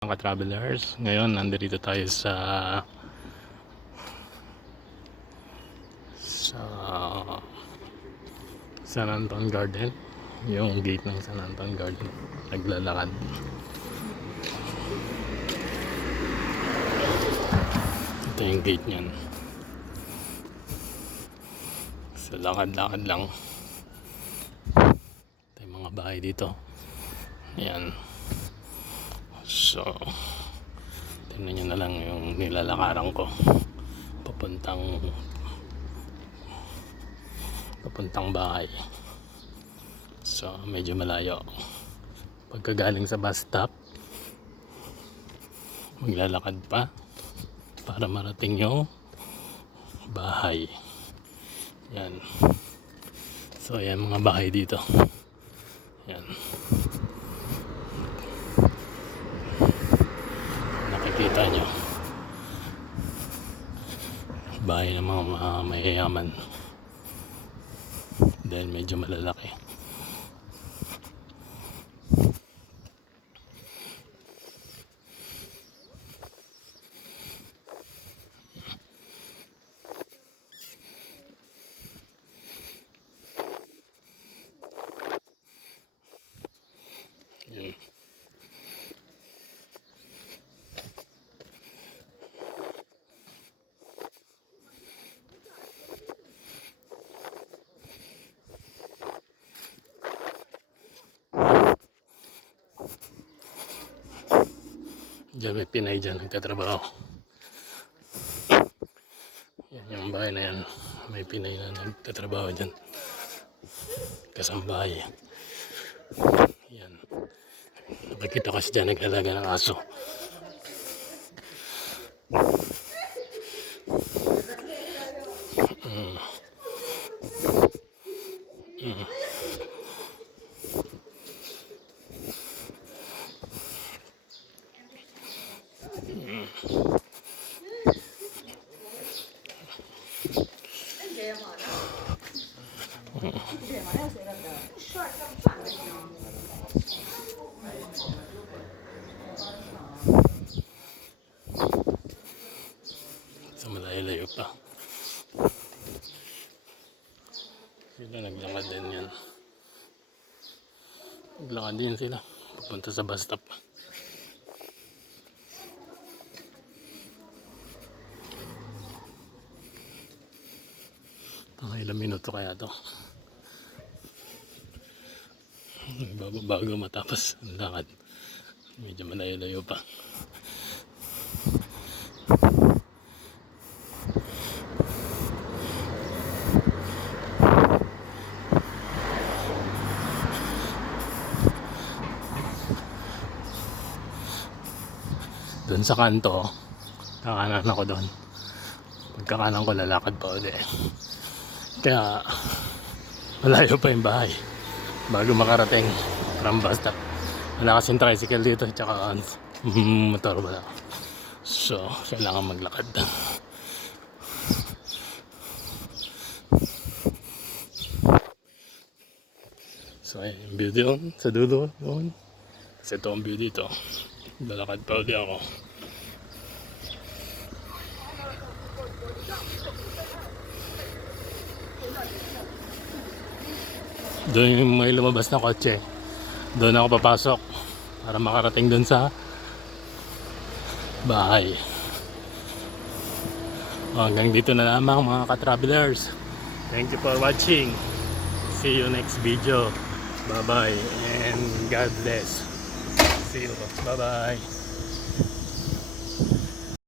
Mga travelers, ngayon nandito tayo sa San Anton Garden, yung gate ng San Anton Garden. Naglalakad. Ito yung gate niyan. So lakad-lakad lang. Ito yung mga bahay dito. Ayan. So tingnan nyo na lang yung nilalakaran ko papuntang bahay. So medyo malayo. Pagkagaling sa bus stop, maglalakad pa para marating yung bahay. Yan. So ayan mga bahay dito. Yan. Nakikita nyo bahay ng mga mayayaman dahil medyo malalaki. Yan. Diyan may Pinay dyan nagtatrabaho. Yan yung bahay na yan. May Pinay na nagtatrabaho dyan. Kasambahay. Yan. Nakikita kasi dyan nag-alaga ng aso. So malayo-layo pa. Sila naglakad din yan. Naglakad din sila papunta sa bus stop. Ilang minuto kaya to bago matapos ang lakad. Medyo malayo-layo pa. Doon sa kanto, kakanan ako doon. Pagkakanan ko lalakad pa ulit. Kaya malayo pa yung bahay bago makarating from bus stop. Wala kasing tricycle dito tsaka motor wala. So kailangan maglakad. So ayun yung view doon sa dulo doon. Kasi ito ang view dito. Lalakad pa ulit ako. Doon yung may lumabas na kotse. Doon ako papasok para makarating doon sa bahay. Hanggang dito na lamang mga ka-travelers. Thank you for watching. See you next video. Bye bye and God bless. See you. Bye bye.